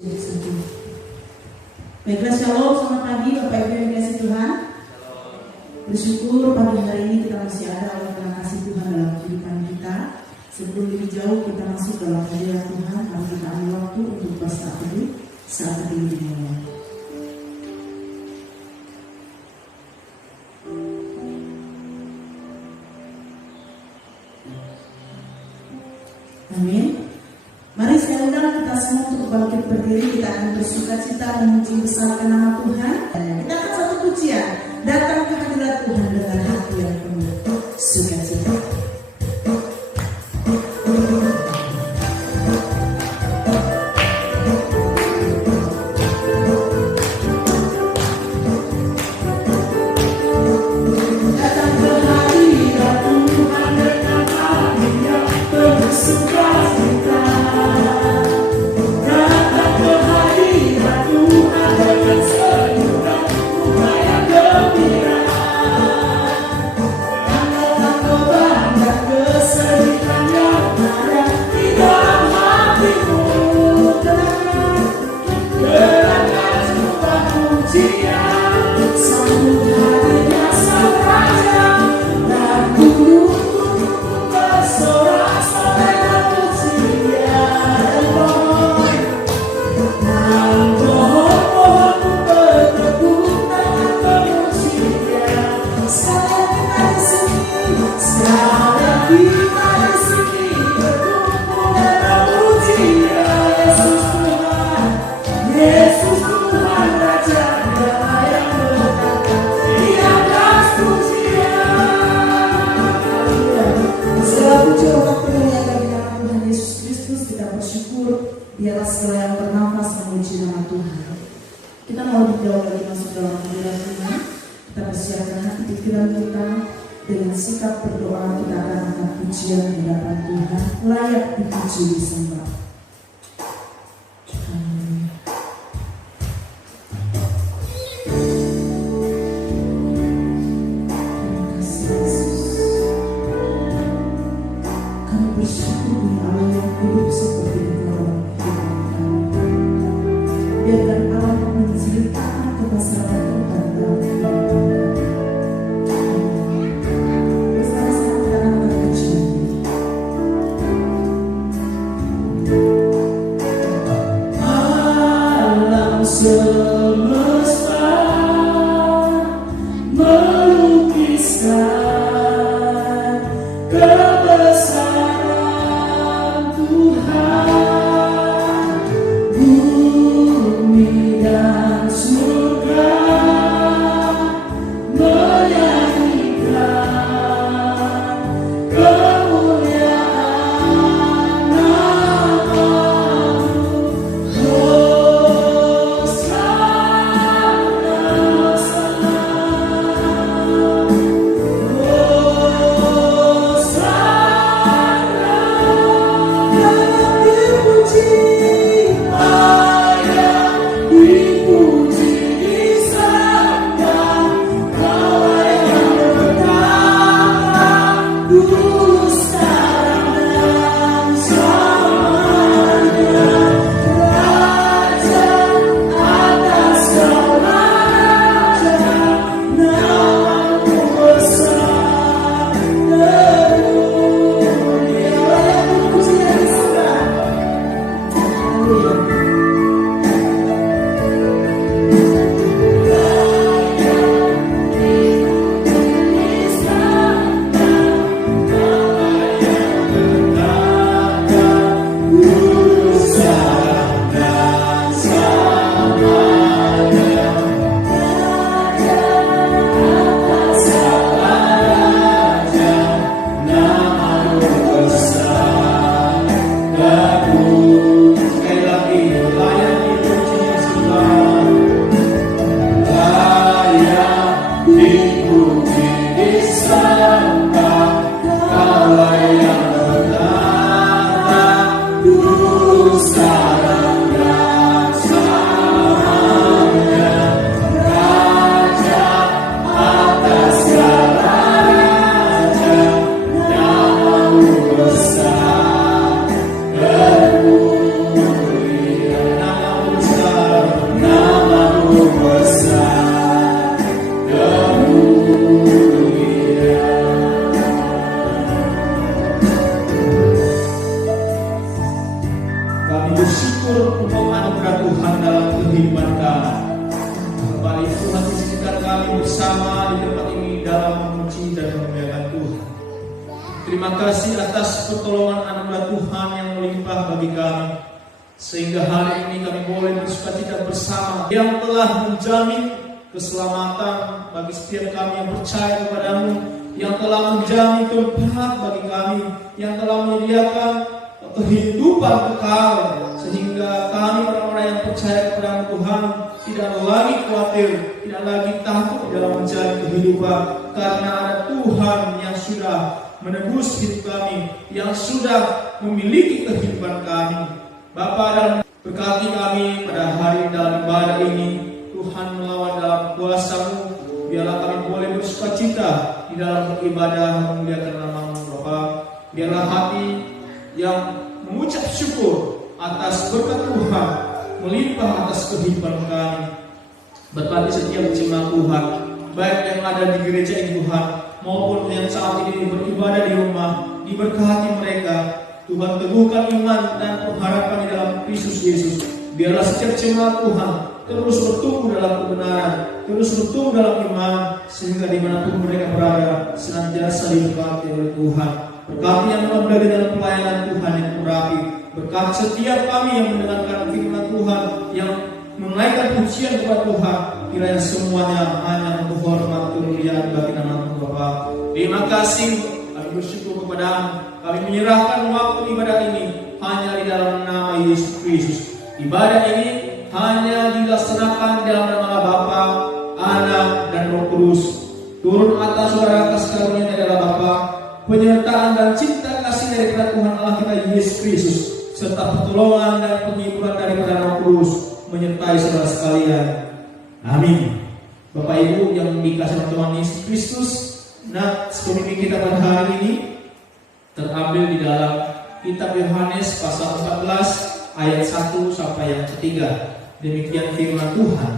Baiklah, shalom, selamat pagi Bapak Ibu yang dikasihi Tuhan. Bersyukur pagi hari ini kita masih ada oleh karena kasih Tuhan dalam kehidupan kita. Sebelum lebih jauh kita masuk dalam hadirat Tuhan, mari kita ambil waktu untuk bersaat teduh saat ini dimulai. Amin. Mari saya undang kita semua untuk bangkit berdiri. Kita akan bersukacita memuji besarkan nama Tuhan. Kita akan satu pujian, datang ke hadirat Tuhan dengan hati yang penuh sukacita. Biarlah segala yang bernafas memuji nama Tuhan. Kita mau lebih jauh lagi masuk dalam hadirat Tuhan. Kita persiapkan hati pikiran kita dengan sikap berdoa. Kita akan angkat pujian di hadapan Tuhan, layak dipuji disembah. bersyukur untuk anugerah Tuhan dalam kehidupan kami. Kembali Tuhan izinkan kami bersama di tempat ini dalam memuji dan memuliakan Tuhan. Terima kasih atas pertolongan anugerah Tuhan yang melimpah bagi kami, sehingga hari ini kami boleh bersukacita bersama, yang telah menjamin keselamatan bagi setiap kami yang percaya kepadamu, yang telah menjamin tempat bagi kami, yang telah menyediakan kehidupan kekal, sehingga kami orang-orang yang percaya kepada Tuhan tidak lagi khawatir, tidak lagi takut dalam mencari kehidupan, karena ada Tuhan yang sudah menebus hidup kami, yang sudah memiliki kehidupan kami. Bapa, dan berkati kami pada hari dalam ibadah ini. Tuhan, melawan dalam kuasa-Mu, biarlah kami boleh bersukacita di dalam beribadah memuliakan nama-Mu, Bapa. Biarlah hati yang mengucap syukur atas berkat Tuhan melimpah atas kehidupan kami. Berkati setiap jemaat Tuhan, baik yang ada di gereja ini Tuhan, maupun yang saat ini beribadah di rumah, diberkati mereka. Tuhan, teguhkan iman dan pengharapan di dalam Kristus Yesus. Biarlah setiap jemaat Tuhan terus bertumbuh dalam kebenaran, terus bertumbuh dalam iman, sehingga dimanapun mereka berada senantiasa diberkati oleh Tuhan. Berkati yang telah berada dalam pelayanan Tuhan yang berapi. Berkati setiap kami yang mendengarkan firman Tuhan, yang menaikkan pujian kepada Tuhan. Kiranya semuanya hanya untuk hormat kemuliaan bagi nama Tuhan Bapa. Terima kasih, kami bersyukur kepada-Mu. Kami menyerahkan waktu ibadah ini hanya di dalam nama Yesus Kristus. Ibadah ini hanya dilaksanakan dalam nama Bapa, Anak, dan Roh Kudus. Turun atas saudara kasih karunia adalah Bapa, penyertaan dan cinta kasih daripada Tuhan Allah kita Yesus Kristus, serta pertolongan dan penghiburan daripada Roh Kudus menyertai saudara sekalian. Amin. Bapak Ibu yang dikasihi Tuhan Yesus Kristus, nah, pemimpin kita pada hari ini terambil di dalam kitab Yohanes pasal 14 ayat 1 sampai yang ketiga. Demikian firman Tuhan.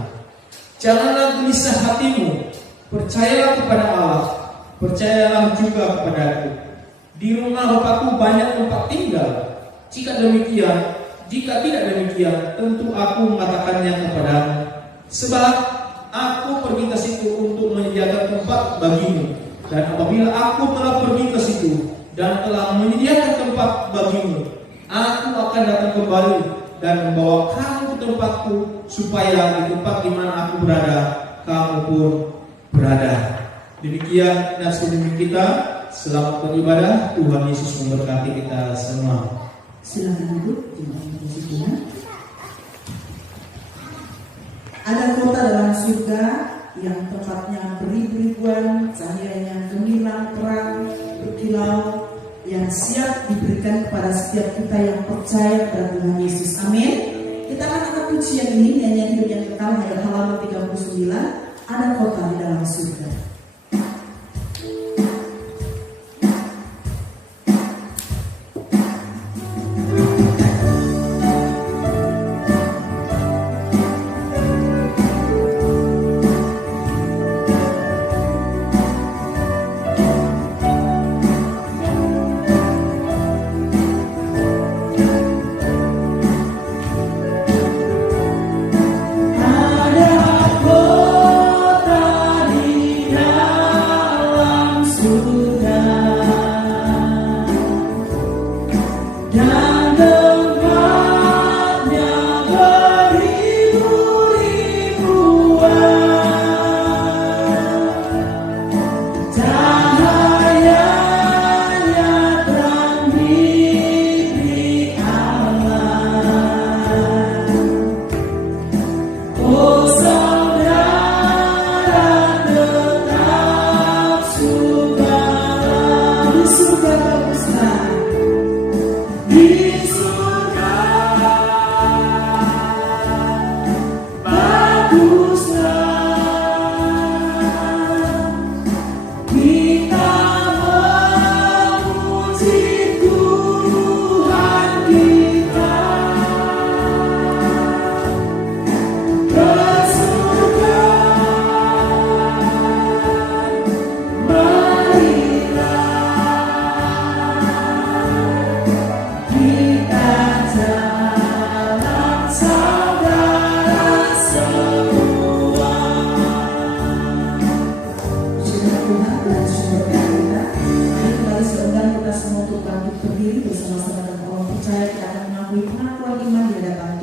Janganlah gelisah hatimu, percayalah kepada Allah, percayalah juga kepadaku. Di rumah Bapakku banyak tempat tinggal. Jika tidak demikian, tentu aku mengatakannya kepadamu. Sebab aku pergi ke situ untuk menyediakan tempat bagimu. Dan apabila aku telah pergi ke situ dan telah menyediakan tempat bagimu, aku akan datang kembali dan membawa kamu ke tempatku, supaya di tempat di mana aku berada, kamu pun berada. Demikian nasihat kita. Selamat beribadah. Tuhan Yesus memberkati kita semua. Silakan duduk, Tuhan. Ada kota dalam surga yang tempatnya beribu-ribuan, cahayanya gemilang terang berkilau, yang siap diberikan kepada setiap kita yang percaya kepada Tuhan Yesus. Amin. Kita akan angkat pujian ini, nyanyian hidup yang kekal, ayat halaman 39. Ada kota di dalam surga. Ada kota di dalam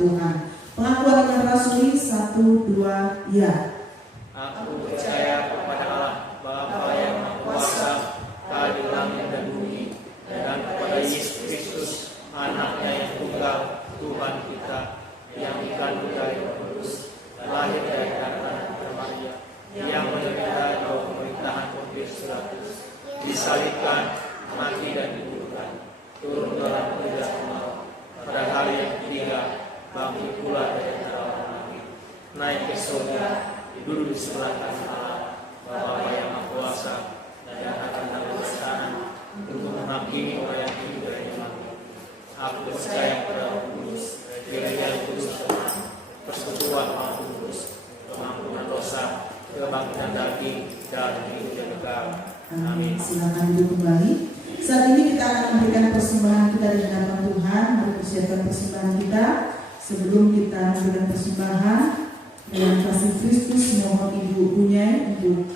Tuhan. Pengakuan iman rasuli 1, 2, ya. Aku percaya kepada Allah, Bapa yang Maha Kuasa, Allah di langit dan bumi, dan kepada Yesus Kristus, Anaknya yang tunggal, Tuhan kita, yang dikandung dari Roh Kudus, lahir dari darah Maria, yang menderita di bawah pemerintahan Pontius Pilatus, disalibkan, mati dan dikuburkan, turun dalam kejahatan maut, pada hari yang ketiga bangkit pula dari antara orang mati, naik ke surga, duduk di sebelah kanan Allah, Bapa yang Maha Kuasa, dan akan datang ke sana untuk menghakimi orang yang hidup dan yang mati. Aku percaya kepada Roh Kudus, gereja yang kudus, persekutuan Maha Kudus, pengampunan dosa, kebangkitan daging, dan hidup yang kekal. Amin. Silakan duduk kembali. Saat ini kita akan memberikan persembahan kita di hadapan Tuhan. Mari persiapkan persembahan kita. Sebelum kita memberikan persembahan, dengan kasih Kristus mohon Ibu Bunyai untuk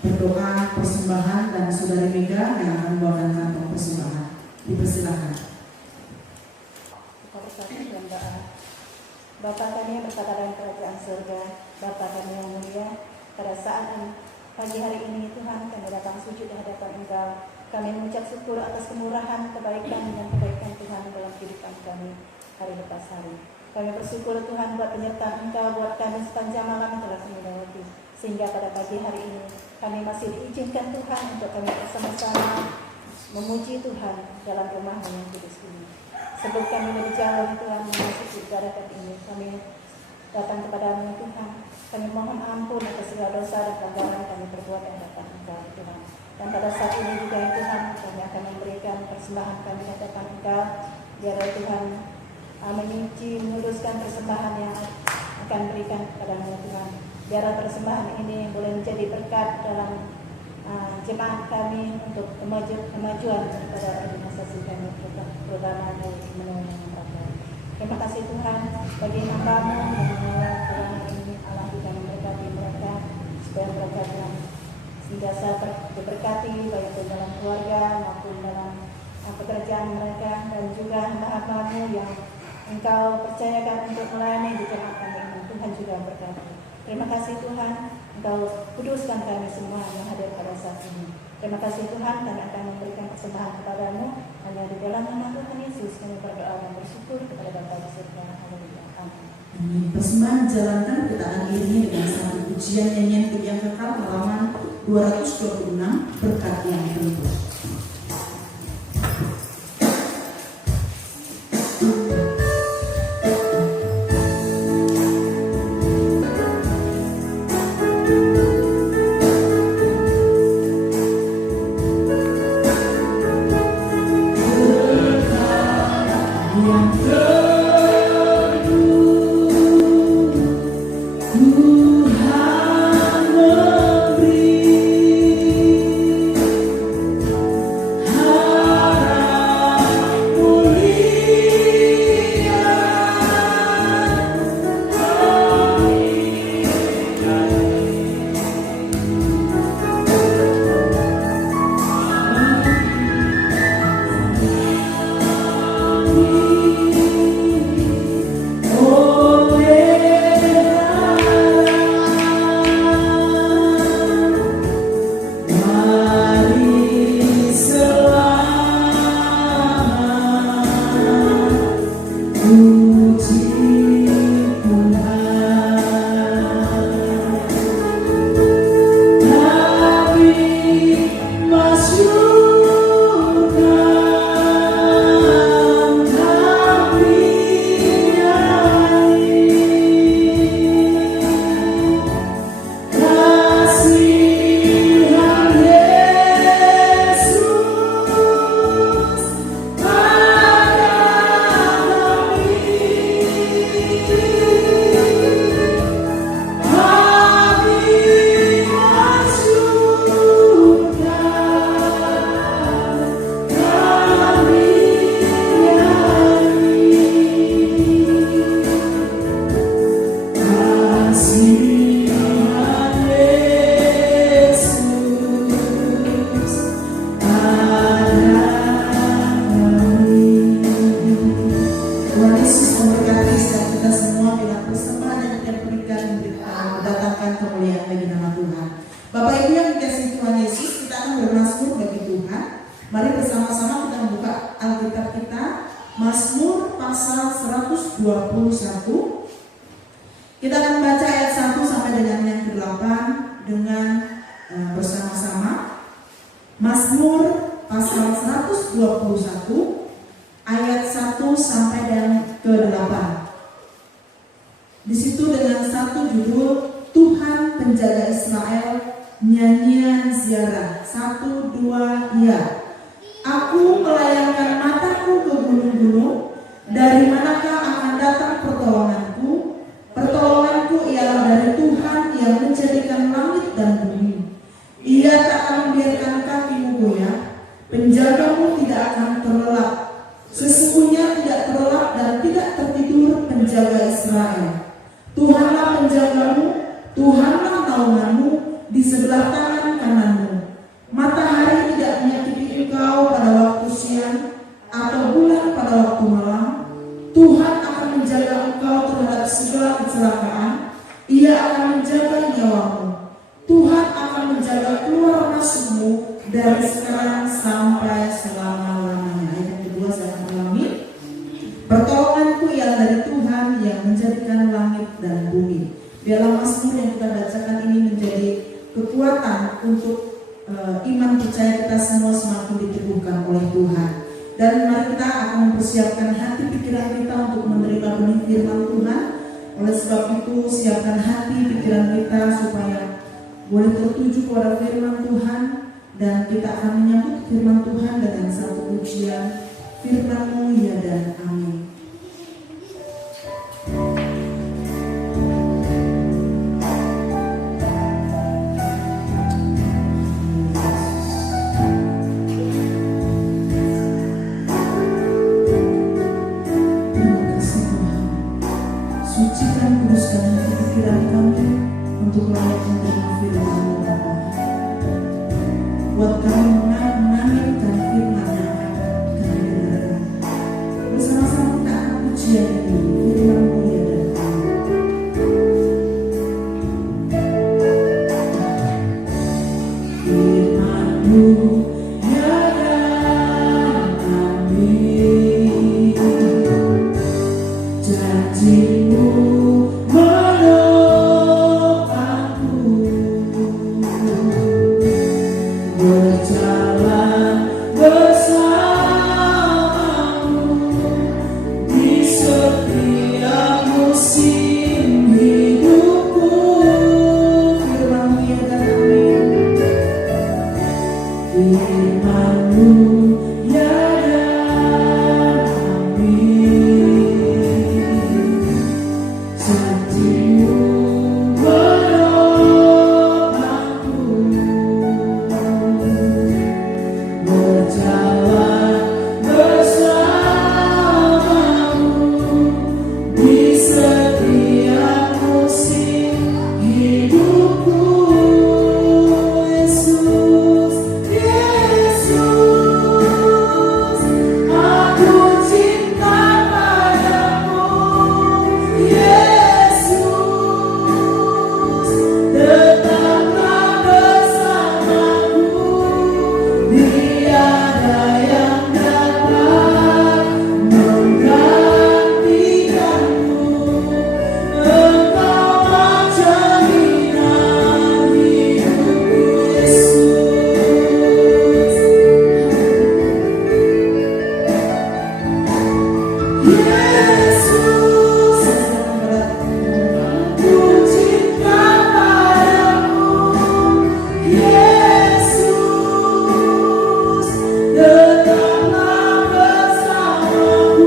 berdoa persembahan, dan Saudari Mega yang akan membawakan kantong persembahan. Dipersilakan. Bapa kami yang berkata dalam kerajaan surga, Bapa kami yang mulia, pada saat pagi hari ini Tuhan kami datang sujud di hadapan Engkau. Kami mengucap syukur atas kemurahan, kebaikan dan kebaikan Tuhan dalam kehidupan kami hari lepas hari. Kami bersyukur Tuhan buat penyertaan Engkau buat kami sepanjang malam yang telah kami lewati, sehingga pada pagi hari ini kami masih diizinkan Tuhan untuk kami bersama-sama memuji Tuhan dalam rumah yang kudus ini. Sebelum kami lebih jauh Tuhan memasuki ibadat ini, kami datang kepada-Mu Tuhan. Kami mohon ampun atas segala dosa dan pelanggaran kami perbuat yang hadapan Engkau Tuhan. Dan pada saat ini juga Tuhan, kami akan memberikan persembahan kami hadapan Engkau. Biar Tuhan menyuci, meluluskan persembahan yang akan berikan kepada-Mu Tuhan. Biar persembahan ini boleh menjadi berkat dalam jemaat kami untuk kemajuan pada organisasi kami, terutama di menolong mereka. Terima kasih Tuhan bagi hamba-Mu yang mengelola ini. Allah juga memberkati mereka supaya mereka dalam senantiasa diberkati baik dalam keluarga maupun dalam pekerjaan mereka, dan juga hamba-hamba-Mu yang Engkau percayakan untuk melayani di jemaat kami ini. Tuhan juga berkati. Terima kasih Tuhan, Engkau kuduskan kami semua yang hadir pada saat ini. Terima kasih Tuhan, kami akan memberikan persembahan kepada-Mu. Hanya di dalam nama Tuhan Yesus kami berdoa dan bersyukur kepada Bapa di surga. Haleluya. Amin. Persembahan jalankan kita akan iringi dengan satu pujian nyanyian yang kekal halaman 226, berkat yang terubah. Tuhan memberi 121. Kita akan baca ayat 1 sampai dengan yang ke-8 dengan bersama-sama. Mazmur pasal 121 ayat 1 sampai dengan ke-8. Di situ dengan satu judul, Tuhan Penjaga Israel, nyanyian ziarah. 1, 2, ya. Aku melayangkan mataku ke gunung-gunung, dari manakah akan datang pertolonganku? Pertolonganku ialah dari Tuhan yang menjadikan langit dan bumi. Ia tak akan membiarkan kakimu goyah, penjagamu tidak akan terlelap. Sesungguhnya tidak terlelap dan tidak tertidur penjaga Israel. Tuhanlah penjagamu, Tuhanlah naunganmu di sebelah tangan kananmu. Matahari tidak menyakiti engkau pada waktu siang, atau bulan pada waktu malam. Tuhan akan menjaga engkau terhadap segala kecelakaan. Ia akan menjaga nyawamu. Tuhan akan menjaga keluar masukmu dari sekarang sampai selama-lamanya. Ayat yang kedua saya ulangi. Pertolonganku ialah dari Tuhan yang menjadikan langit dan bumi. Biarlah Mazmur yang kita bacakan ini menjadi kekuatan untuk iman percaya kita semua semakin diteguhkan oleh Tuhan. Dan mari kita akan mempersiapkan hati pikiran kita untuk menerima benih firman Tuhan. Oleh sebab itu, siapkan hati pikiran kita supaya boleh tertuju kepada firman Tuhan, dan kita akan menyambut firman Tuhan dengan satu pujian, firman-Mu ya dan amin. Sucikan, kuduskan hati pikiran kami untuk layak menerima firman-Mu Bapa. Buat kami mengaminkan firman yang akan kami dengarkan. Bersama-sama kita akan pujian ini, firman-Mu ya dan amin. Firman-Mu ya dan amin. Janji-Mu berjalan bersamamu di setiap musim hidupku. Firman-Mu ya dan amin. Firman-Mu ya dan amin. Janji-Mu berjalan bersamamu di setiap musim hidupku. Yesus, Yesus, aku cinta padamu. Yesus, tetaplah bersamaku. Tiada yang dapat menggantikanmu. Engkaulah jaminan hidupku, Yesus. Yesus, aku cinta padamu. Yesus, tetaplah bersamaku.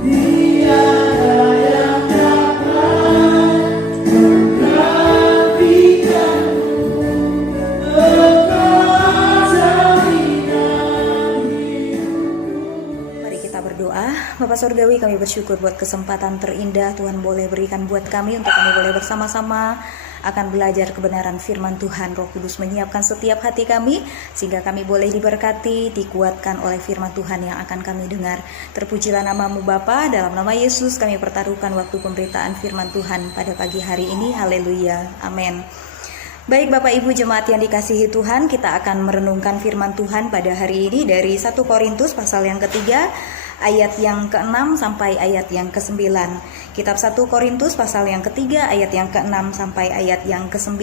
Tiada yang dapat menggantikanmu. Engkaulah jaminan hidupku. Mari kita berdoa. Bapak Surgawi, kami bersyukur buat kesempatan terindah Tuhan boleh berikan buat kami, untuk kami boleh bersama-sama akan belajar kebenaran firman Tuhan. Roh Kudus menyiapkan setiap hati kami sehingga kami boleh diberkati, dikuatkan oleh firman Tuhan yang akan kami dengar. Terpujilah nama-Mu Bapa. Dalam nama Yesus kami pertaruhkan waktu pemberitaan firman Tuhan pada pagi hari ini. Haleluya, amin. Baik Bapak Ibu jemaat yang dikasihi Tuhan, kita akan merenungkan firman Tuhan pada hari ini dari 1 Korintus pasal yang ketiga ayat yang ke-6 sampai ayat yang ke-9. Kitab 1 Korintus pasal yang ketiga ayat yang ke-6 sampai ayat yang ke-9.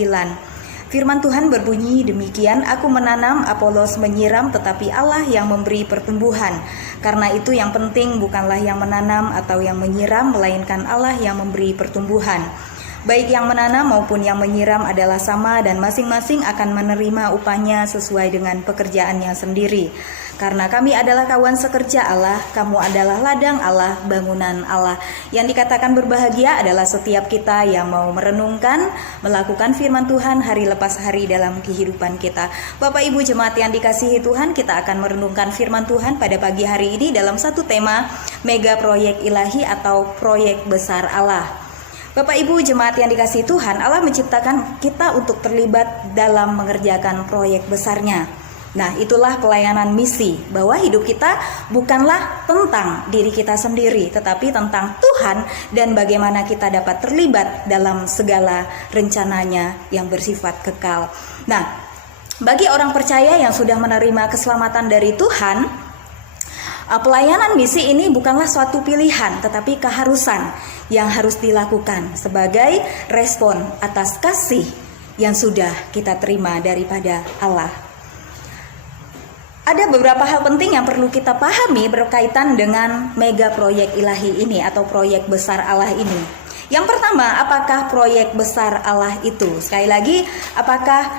Firman Tuhan berbunyi demikian, aku menanam, Apolos menyiram, tetapi Allah yang memberi pertumbuhan. Karena itu yang penting bukanlah yang menanam atau yang menyiram, melainkan Allah yang memberi pertumbuhan. Baik yang menanam maupun yang menyiram adalah sama dan masing-masing akan menerima upahnya sesuai dengan pekerjaannya sendiri. Karena kami adalah kawan sekerja Allah, kamu adalah ladang Allah, bangunan Allah. Yang dikatakan berbahagia adalah setiap kita yang mau merenungkan, melakukan firman Tuhan hari lepas hari dalam kehidupan kita. Bapak Ibu jemaat yang dikasihi Tuhan, kita akan merenungkan firman Tuhan pada pagi hari ini dalam satu tema, mega proyek ilahi atau proyek besar Allah. Bapak Ibu jemaat yang dikasihi Tuhan, Allah menciptakan kita untuk terlibat dalam mengerjakan proyek besarnya. Nah, itulah pelayanan misi, bahwa hidup kita bukanlah tentang diri kita sendiri, tetapi tentang Tuhan dan bagaimana kita dapat terlibat dalam segala rencananya yang bersifat kekal. Nah, bagi orang percaya yang sudah menerima keselamatan dari Tuhan, pelayanan misi ini bukanlah suatu pilihan, tetapi keharusan yang harus dilakukan sebagai respon atas kasih yang sudah kita terima daripada Allah. Ada beberapa hal penting yang perlu kita pahami berkaitan dengan mega proyek ilahi ini atau proyek besar Allah ini. Yang pertama, apakah proyek besar Allah itu? Sekali lagi, apakah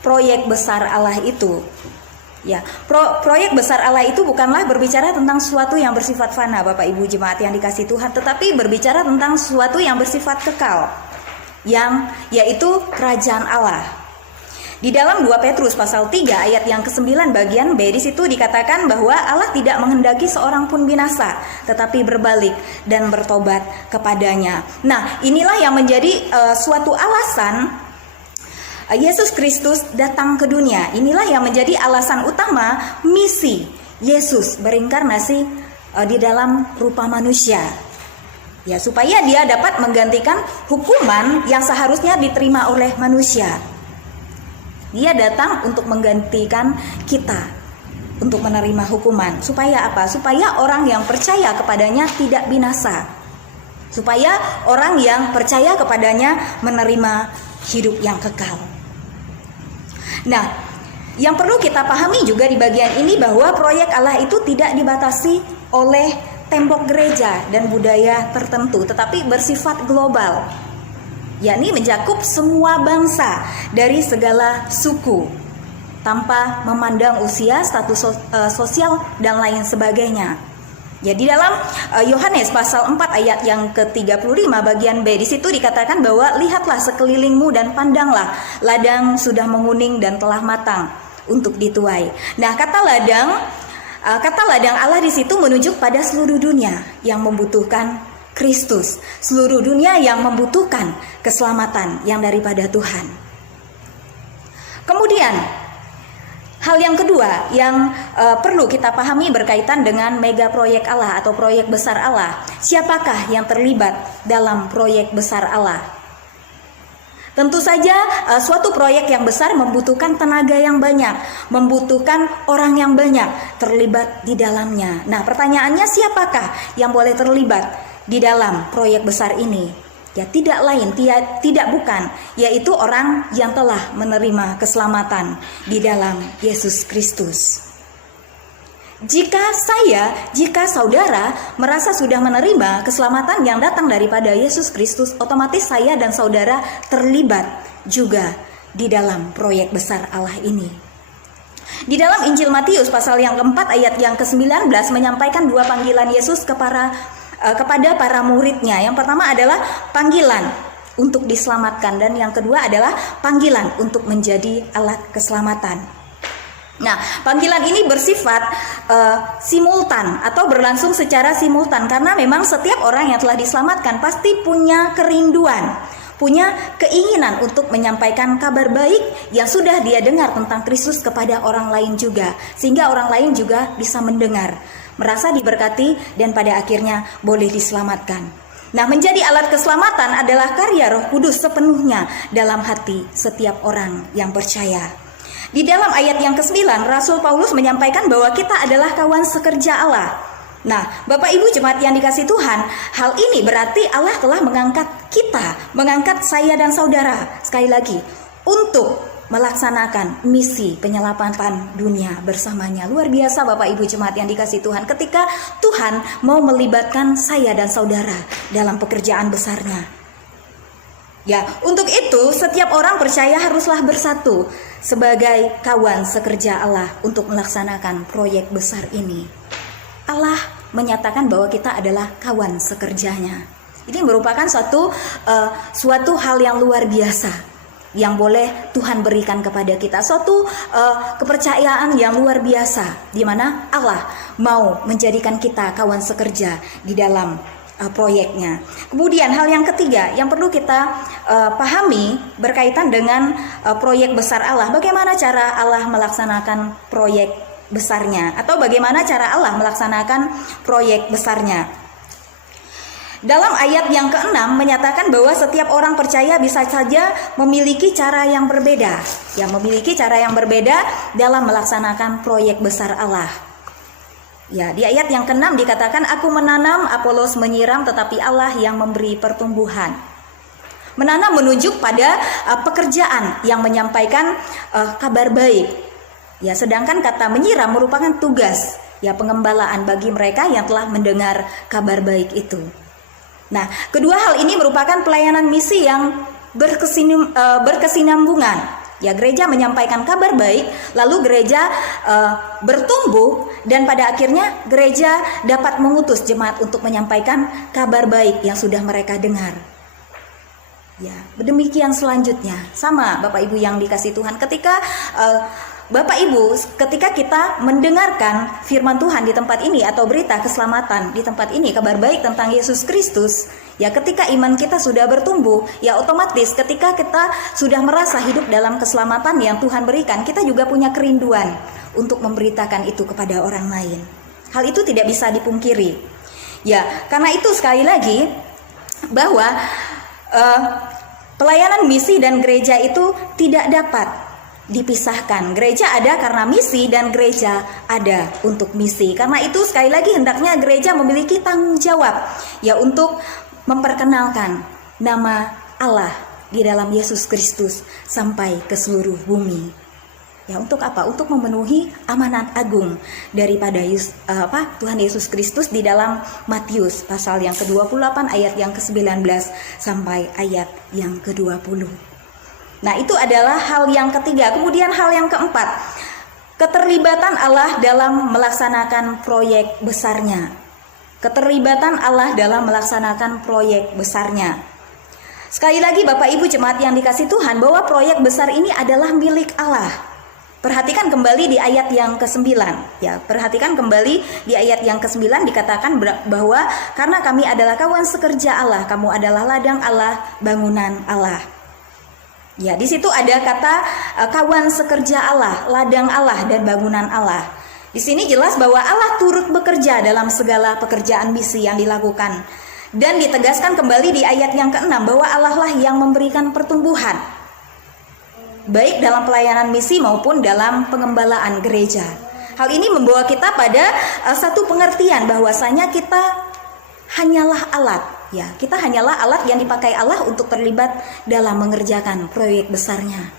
proyek besar Allah itu? Ya, proyek besar Allah itu bukanlah berbicara tentang sesuatu yang bersifat fana, Bapak Ibu jemaat yang dikasihi Tuhan, tetapi berbicara tentang sesuatu yang bersifat kekal, yang yaitu kerajaan Allah. Di dalam 2 Petrus pasal 3 ayat yang ke-9 bagian B, di situ dikatakan bahwa Allah tidak menghendaki seorang pun binasa, tetapi berbalik dan bertobat kepadanya. Nah, inilah yang menjadi suatu alasan Yesus Kristus datang ke dunia. Inilah yang menjadi alasan utama misi Yesus berinkarnasi di dalam rupa manusia. Ya, supaya dia dapat menggantikan hukuman yang seharusnya diterima oleh manusia. Dia datang untuk menggantikan kita untuk menerima hukuman. Supaya apa? Supaya orang yang percaya kepadanya tidak binasa. Supaya orang yang percaya kepadanya menerima hidup yang kekal. Nah, yang perlu kita pahami juga di bagian ini bahwa proyek Allah itu tidak dibatasi oleh tembok gereja dan budaya tertentu, tetapi bersifat global, yakni mencakup semua bangsa dari segala suku, tanpa memandang usia, status sosial, dan lain sebagainya. Jadi dalam Yohanes pasal 4 ayat yang ke-35 bagian B, di situ dikatakan bahwa lihatlah sekelilingmu dan pandanglah, ladang sudah menguning dan telah matang untuk dituai. Nah, kata ladang Allah di situ menunjuk pada seluruh dunia yang membutuhkan Kristus, seluruh dunia yang membutuhkan keselamatan yang daripada Tuhan. Kemudian hal yang kedua yang perlu kita pahami berkaitan dengan mega proyek Allah atau proyek besar Allah. Siapakah yang terlibat dalam proyek besar Allah? Tentu saja suatu proyek yang besar membutuhkan tenaga yang banyak, membutuhkan orang yang banyak terlibat di dalamnya. Nah, pertanyaannya siapakah yang boleh terlibat di dalam proyek besar ini? Ya, tidak lain, tidak bukan, yaitu orang yang telah menerima keselamatan di dalam Yesus Kristus. Jika saudara merasa sudah menerima keselamatan yang datang daripada Yesus Kristus, otomatis saya dan saudara terlibat juga di dalam proyek besar Allah ini. Di dalam Injil Matius pasal yang keempat ayat yang ke-19 menyampaikan dua panggilan Yesus kepada para muridnya. Yang pertama adalah panggilan untuk diselamatkan, dan yang kedua adalah panggilan untuk menjadi alat keselamatan. Nah, panggilan ini bersifat simultan atau berlangsung secara simultan, karena memang setiap orang yang telah diselamatkan pasti punya kerinduan, punya keinginan untuk menyampaikan kabar baik yang sudah dia dengar tentang Kristus kepada orang lain juga, sehingga orang lain juga bisa mendengar, merasa diberkati, dan pada akhirnya boleh diselamatkan. Nah, menjadi alat keselamatan adalah karya Roh Kudus sepenuhnya dalam hati setiap orang yang percaya. Di dalam ayat yang ke-9, Rasul Paulus menyampaikan bahwa kita adalah kawan sekerja Allah. Nah, Bapak Ibu jemaat yang dikasih Tuhan, hal ini berarti Allah telah mengangkat kita, mengangkat saya dan saudara, sekali lagi, untuk melaksanakan misi penyelamatan dunia bersamanya. Luar biasa Bapak Ibu jemaat yang dikasih Tuhan, ketika Tuhan mau melibatkan saya dan saudara dalam pekerjaan besarnya. Ya, untuk itu setiap orang percaya haruslah bersatu sebagai kawan sekerja Allah untuk melaksanakan proyek besar ini. Allah menyatakan bahwa kita adalah kawan sekerjanya. Ini merupakan suatu hal yang luar biasa yang boleh Tuhan berikan kepada kita, suatu kepercayaan yang luar biasa di mana Allah mau menjadikan kita kawan sekerja di dalam proyeknya. Kemudian hal yang ketiga yang perlu kita pahami berkaitan dengan proyek besar Allah. Bagaimana cara Allah melaksanakan proyek besarnya, atau bagaimana cara Allah melaksanakan proyek besarnya? Dalam ayat yang ke-6 menyatakan bahwa setiap orang percaya bisa saja memiliki cara yang berbeda, memiliki cara yang berbeda dalam melaksanakan proyek besar Allah. Ya, di ayat yang ke-6 dikatakan, aku menanam, Apolos menyiram, tetapi Allah yang memberi pertumbuhan. Menanam menunjuk pada pekerjaan yang menyampaikan kabar baik. Ya, sedangkan kata menyiram merupakan tugas, pengembalaan bagi mereka yang telah mendengar kabar baik itu. Nah, kedua hal ini merupakan pelayanan misi yang berkesinambungan. Ya, gereja menyampaikan kabar baik, lalu gereja bertumbuh, dan pada akhirnya gereja dapat mengutus jemaat untuk menyampaikan kabar baik yang sudah mereka dengar. Ya, demikian selanjutnya. Sama Bapak Ibu yang dikasih Tuhan, ketika Bapak Ibu, ketika kita mendengarkan firman Tuhan di tempat ini atau berita keselamatan di tempat ini, kabar baik tentang Yesus Kristus, ya ketika iman kita sudah bertumbuh, ya otomatis ketika kita sudah merasa hidup dalam keselamatan yang Tuhan berikan, kita juga punya kerinduan untuk memberitakan itu kepada orang lain. Hal itu tidak bisa dipungkiri. Ya, karena itu sekali lagi bahwa pelayanan misi dan gereja itu tidak dapat dipisahkan. Gereja ada karena misi dan gereja ada untuk misi. Karena itu sekali lagi hendaknya gereja memiliki tanggung jawab untuk memperkenalkan nama Allah di dalam Yesus Kristus sampai ke seluruh bumi. Ya, untuk apa? Untuk memenuhi amanat agung daripada Tuhan Yesus Kristus di dalam Matius pasal yang ke-28 ayat yang ke-19 sampai ayat yang ke-20. Nah, itu adalah hal yang ketiga. Kemudian hal yang keempat, keterlibatan Allah dalam melaksanakan proyek besarnya. Keterlibatan Allah dalam melaksanakan proyek besarnya. Sekali lagi Bapak Ibu jemaat yang dikasih Tuhan, bahwa proyek besar ini adalah milik Allah. Perhatikan kembali di ayat yang ke-9. Ya, perhatikan kembali di ayat yang ke-9 dikatakan bahwa karena kami adalah kawan sekerja Allah, kamu adalah ladang Allah, bangunan Allah. Ya, di situ ada kata kawan sekerja Allah, ladang Allah, dan bangunan Allah. Di sini jelas bahwa Allah turut bekerja dalam segala pekerjaan misi yang dilakukan. Dan ditegaskan kembali di ayat yang ke-6 bahwa Allah lah yang memberikan pertumbuhan, baik dalam pelayanan misi maupun dalam pengembalaan gereja. Hal ini membawa kita pada satu pengertian bahwasanya kita hanyalah alat. Ya, kita hanyalah alat yang dipakai Allah untuk terlibat dalam mengerjakan proyek besarnya.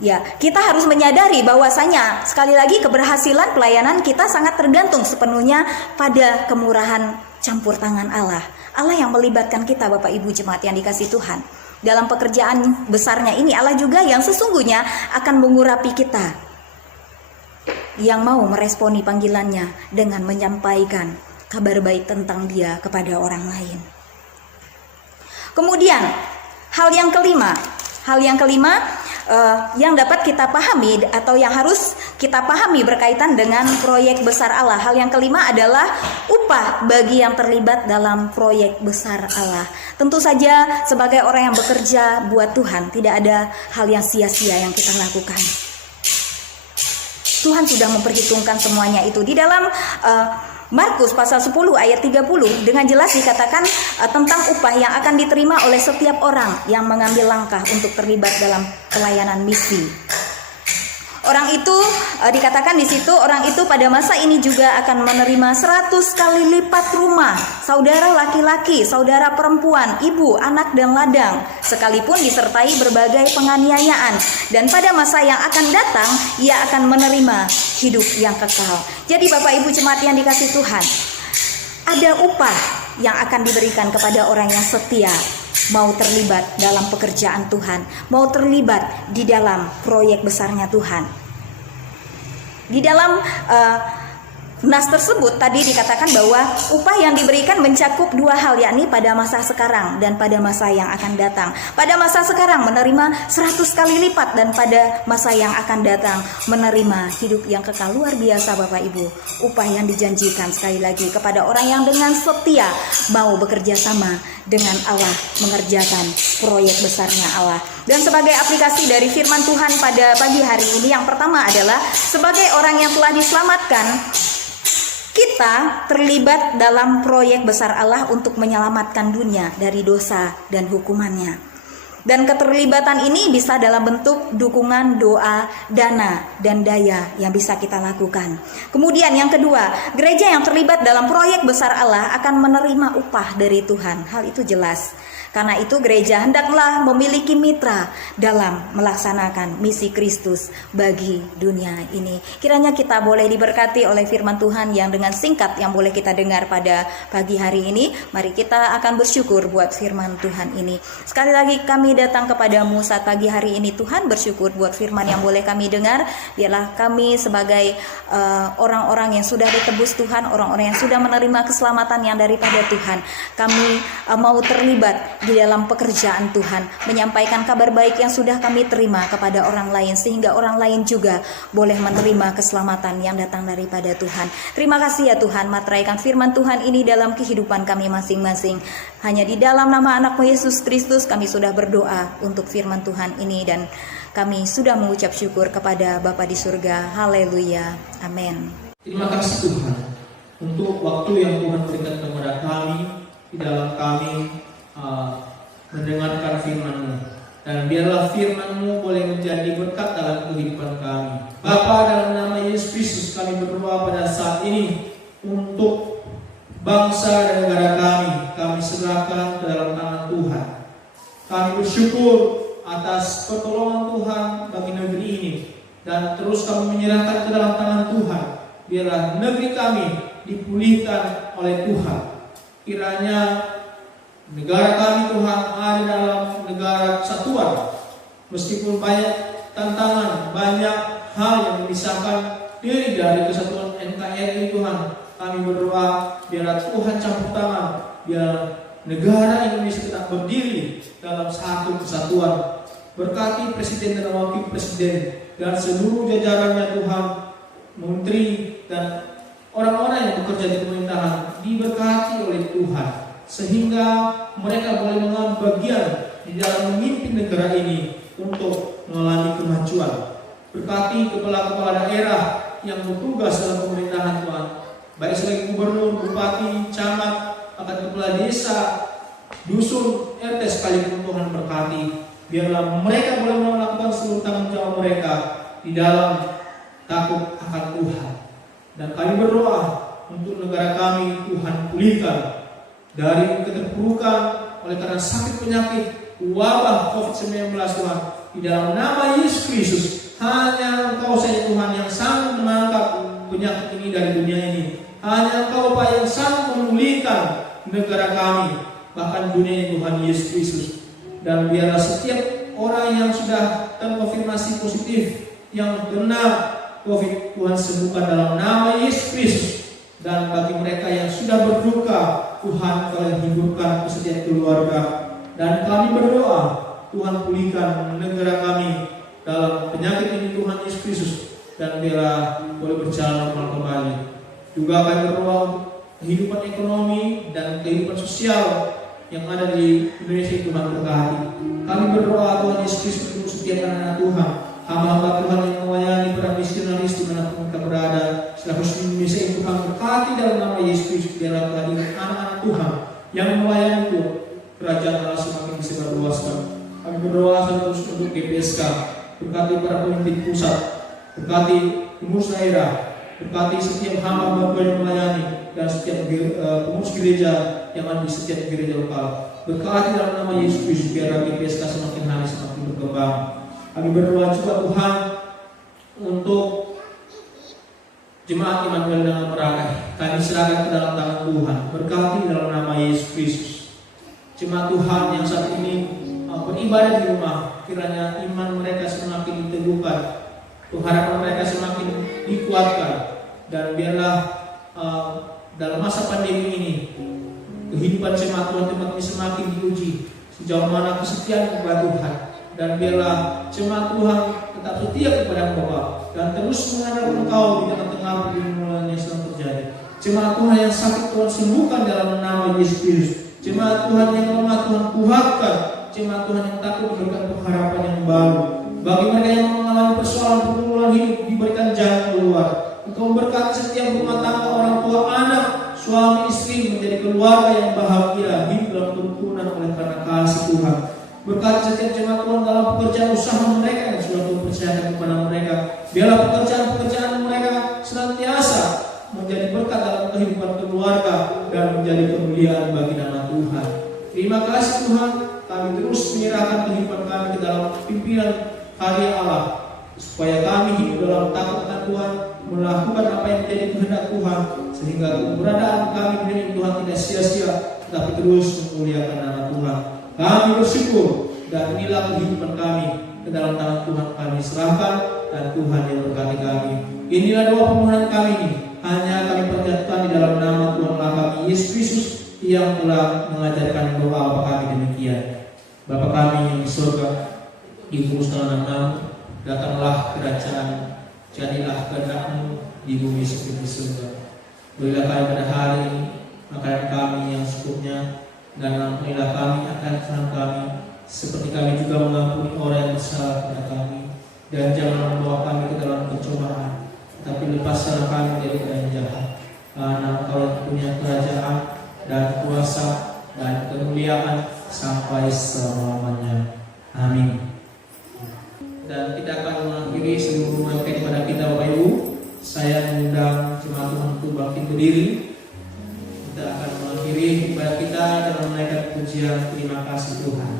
Ya, kita harus menyadari bahwasanya sekali lagi keberhasilan pelayanan kita sangat tergantung sepenuhnya pada kemurahan campur tangan Allah. Allah yang melibatkan kita Bapak Ibu jemaat yang dikasih Tuhan. Dalam pekerjaan besarnya ini Allah juga yang sesungguhnya akan mengurapi kita yang mau meresponi panggilannya dengan menyampaikan kabar baik tentang Dia kepada orang lain. Kemudian hal yang kelima yang dapat kita pahami atau yang harus kita pahami berkaitan dengan proyek besar Allah. Hal yang kelima adalah upah bagi yang terlibat dalam proyek besar Allah. Tentu saja sebagai orang yang bekerja buat Tuhan, tidak ada hal yang sia-sia yang kita lakukan. Tuhan sudah memperhitungkan semuanya itu. Di dalam Markus pasal 10 ayat 30 dengan jelas dikatakan tentang upah yang akan diterima oleh setiap orang yang mengambil langkah untuk terlibat dalam pelayanan misi. Orang itu dikatakan di situ, orang itu pada masa ini juga akan menerima 100 kali lipat rumah, saudara laki-laki, saudara perempuan, ibu, anak dan ladang, sekalipun disertai berbagai penganiayaan. Dan pada masa yang akan datang, ia akan menerima hidup yang kekal. Jadi Bapak Ibu jemaat yang dikasihi Tuhan, ada upah yang akan diberikan kepada orang yang setia, mau terlibat dalam pekerjaan Tuhan, mau terlibat di dalam proyek besarnya Tuhan. Di dalam nas tersebut tadi dikatakan bahwa upah yang diberikan mencakup dua hal, yakni pada masa sekarang dan pada masa yang akan datang. Pada masa sekarang menerima 100 kali lipat, dan pada masa yang akan datang menerima hidup yang kekal. Luar biasa Bapak Ibu, upah yang dijanjikan sekali lagi kepada orang yang dengan setia mau bekerja sama dengan Allah, mengerjakan proyek besarnya Allah. Dan sebagai aplikasi dari firman Tuhan pada pagi hari ini, yang pertama adalah sebagai orang yang telah diselamatkan, kita terlibat dalam proyek besar Allah untuk menyelamatkan dunia dari dosa dan hukumannya. Dan keterlibatan ini bisa dalam bentuk dukungan, doa, dana, dan daya yang bisa kita lakukan. Kemudian yang kedua, gereja yang terlibat dalam proyek besar Allah akan menerima upah dari Tuhan. Hal itu jelas. Karena itu gereja hendaklah memiliki mitra dalam melaksanakan misi Kristus bagi dunia ini. Kiranya kita boleh diberkati oleh firman Tuhan yang dengan singkat yang boleh kita dengar pada pagi hari ini. Mari kita akan bersyukur buat firman Tuhan ini. Sekali lagi kami datang kepadamu saat pagi hari ini Tuhan, bersyukur buat firman yang boleh kami dengar. Biarlah kami sebagai orang-orang yang sudah ditebus Tuhan, orang-orang yang sudah menerima keselamatan yang daripada Tuhan, kami mau terlibat di dalam pekerjaan Tuhan, menyampaikan kabar baik yang sudah kami terima kepada orang lain, sehingga orang lain juga boleh menerima keselamatan yang datang daripada Tuhan. Terima kasih ya Tuhan, materaikan firman Tuhan ini dalam kehidupan kami masing-masing. Hanya di dalam nama anak-Mu Yesus Kristus kami sudah berdoa untuk firman Tuhan ini, dan kami sudah mengucap syukur kepada Bapa di surga. Haleluya, amin. Terima kasih Tuhan untuk waktu yang Tuhan berikan kepada kami, di dalam kami mendengarkan firman-Mu, dan biarlah firman-Mu boleh menjadi berkat dalam kehidupan kami. Bapa, dalam nama Yesus Kristus kami berdoa pada saat ini untuk bangsa dan negara kami serahkan ke dalam tangan Tuhan. Kami bersyukur atas pertolongan Tuhan bagi negeri ini, dan terus kami menyerahkan ke dalam tangan Tuhan. Biarlah negeri kami dipulihkan oleh Tuhan. Kiranya negara kami Tuhan ada dalam negara kesatuan. Meskipun banyak tantangan, banyak hal yang memisahkan diri dari kesatuan NKRI Tuhan, kami berdoa biarlah Tuhan campur tangan, biar negara Indonesia tetap berdiri dalam satu kesatuan. Berkati Presiden dan Wakil Presiden dan seluruh jajarannya Tuhan, menteri dan orang-orang yang bekerja di pemerintahan, diberkati oleh Tuhan, sehingga mereka boleh mengambil bagian di dalam memimpin negara ini untuk mengalami kemajuan. Berkati kepala-kepala daerah yang bertugas dalam pemerintahan Tuhan, baik sebagai gubernur, bupati, camat, bahkan kepala desa, dusun, RT sekalipun Tuhan berkati. Biarlah mereka boleh melakukan seluruh tanggung jawab mereka di dalam takut akan Tuhan. Dan kami berdoa untuk negara kami, Tuhan pulihkan dari keterpurukan oleh karena sakit penyakit wabah COVID-19 Tuhan. Di dalam nama Yesus Kristus, hanya Engkau saja Tuhan yang sanggup mengangkat penyakit ini dari dunia ini. Hanya Engkau Bapa yang sanggup memulihkan negara kami, bahkan dunia ini Tuhan Yesus Kristus. Dan biarlah setiap orang yang sudah terkonfirmasi positif, yang kena COVID, Tuhan sembuhkan dalam nama Yesus Kristus. Dan bagi mereka yang sudah berduka, Tuhan kalian hiburkan kesedihan keluarga. Dan kami berdoa, Tuhan pulihkan negara kami dalam penyakit ini Tuhan Yesus Kristus, dan biarlah boleh berjalan normal kembali. Juga kami berdoa kehidupan ekonomi dan kehidupan sosial yang ada di Indonesia, Tuhan berkati. Kami berdoa Tuhan Yesus Kristus untuk setiap anak Tuhan, hamba-hamba Tuhan yang melayani para misionaris dimanapun mereka berada. Selaku Indonesia itu Tuhan berkati dalam nama Yesus Kristus. Biarlah kehadiran anak-anak Tuhan yang melayani Tuhan, kerajaan Allah semakin disebarluaskan. Kami berdoa terus untuk GPSK, berkati para pemimpin pusat, berkati pengurus daerah, berkati setiap hamba-hamba yang melayani, dan setiap pengurus gereja yang ada di setiap gereja lokal. Berkati dalam nama Yesus Kristus, biar GPSK semakin hari semakin berkembang. Kami berdoa juga Tuhan untuk jemaat Immanuel dengan Merakai. Kami serahkan ke dalam tangan Tuhan. Berkati dalam nama Yesus Kristus. Jemaat Tuhan yang saat ini beribadah di rumah, kiranya iman mereka semakin diteguhkan, pengharapan mereka semakin dikuatkan, dan biarlah dalam masa pandemi ini kehidupan jemaat Tuhan tempat ini semakin diuji sejauh mana kesetiaan kepada Tuhan, dan biarlah jemaat Tuhan tetap setia kepada Bapa dan terus mengandalkan Engkau di tengah-tengah pergumulan yang sedang terjadi. Jemaat Tuhan yang sakit Tuhan sembuhkan dalam nama Yesus Kristus. Jemaat Tuhan yang lemah Tuhan kuatkan. Jemaat Tuhan yang takut diberikan pengharapan yang baru. Bagi mereka yang mengalami persoalan pergumulan hidup, diberikan jalan keluar. Engkau memberkati setiap rumah tangga, orang tua, anak, suami, istri menjadi keluarga yang bahagia, hidup dalam kerukunan oleh karena kasih Tuhan. Berkati setiap jemaat Tuhan dalam pekerjaan usaha mereka yang sudah Tuhan percayakan kepada mereka. Biarlah pekerjaan-pekerjaan mereka senantiasa menjadi berkat dalam kehidupan keluarga dan menjadi kemuliaan bagi nama Tuhan. Terima kasih Tuhan. Kami terus menyerahkan kehidupan kami ke dalam pimpinan karya Allah, supaya kami hidup dalam takut akan Tuhan, melakukan apa yang menjadi kehendak Tuhan, sehingga keberadaan kami di dunia Tuhan tidak sia-sia, tetapi terus memuliakan nama Tuhan. Kami bersyukur, dan inilah kehidupan kami ke dalam tangan Tuhan kami serahkan, dan Tuhan yang berkati kami. Inilah doa permohonan kami ini, hanya kami panjatkan di dalam nama Tuhan Allah kami Yesus Kristus yang telah mengajarkan doa apa kami demikian. Bapa kami yang di surga, dikuduskanlah namamu, datanglah kerajaan, jadilah kehendak-Mu di bumi seperti di surga. Berilah kami pada hari ini makanan kami yang secukupnya, dan ampunilah kami akan kesalahan kami, seperti kami juga mengampuni orang yang bersalah kepada kami. Dan jangan membawa kami ke dalam pencobaan, tapi lepaskanlah kami dari yang jahat. Karena Engkau yang punya kerajaan dan kuasa dan kemuliaan sampai selamanya. Amin. Dan kita akan mengakhiri seluruh materi kepada kita Bapak Ibu. Saya mengundang jemaat Tuhan untuk bangkit berdiri. Kita akan mengakhiri ibadah kita dalam menaikkan pujian terima kasih Tuhan.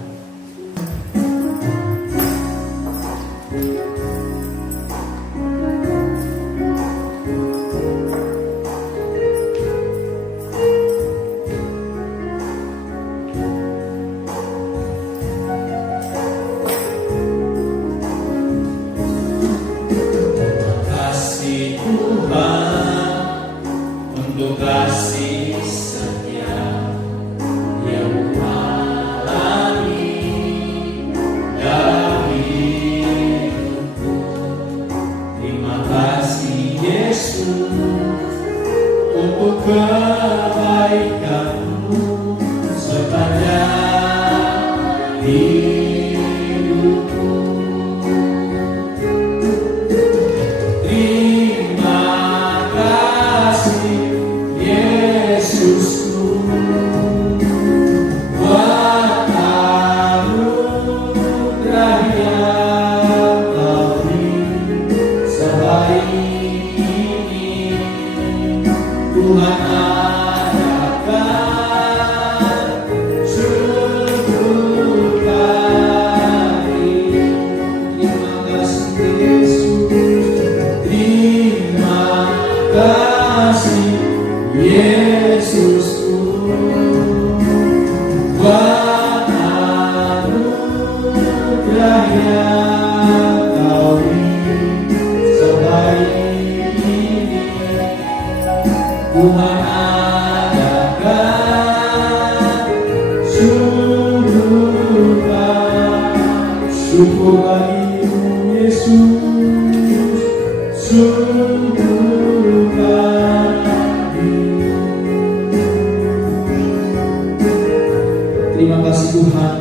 Terima kasih Tuhan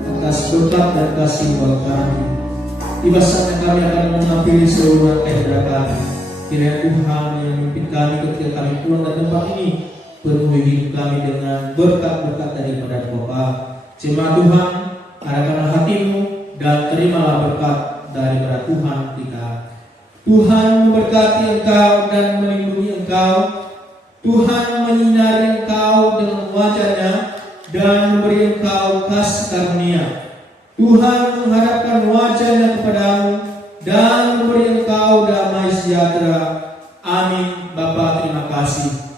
atas berkat dan kasih buat kami. Tiba saatnya kami akan mengakhiri seluruh rangkaian ibadah kami. Kiranya Tuhan yang memimpin kami ketika kami pulang dari tempat ini, penuhi hidup kami dengan berkat-berkat daripada Bapa. Jemaat Tuhan, arahkanlah hatimu dan terimalah berkat daripada Tuhan kita. Tuhan memberkati engkau dan melindungi engkau. Tuhan menyinari engkau dengan wajah-Nya dan memberi engkau kasih karunia. Tuhan menghadapkan wajah-Nya kepadamu dan memberi engkau damai sejahtera. Amin. Bapa, terima kasih.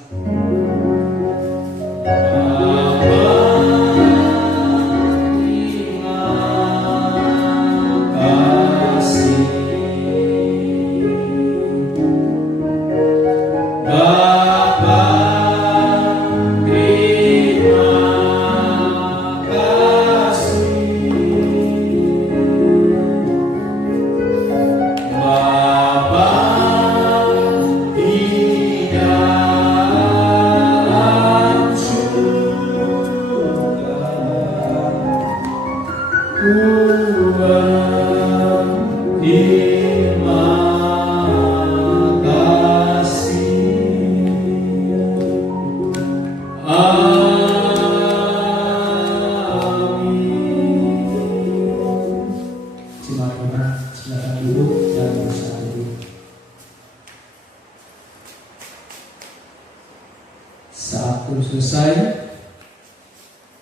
Saat itu selesai,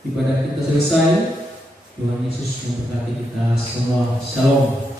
ibadah kita selesai. Tuhan Yesus memberkati kita semua. Shalom.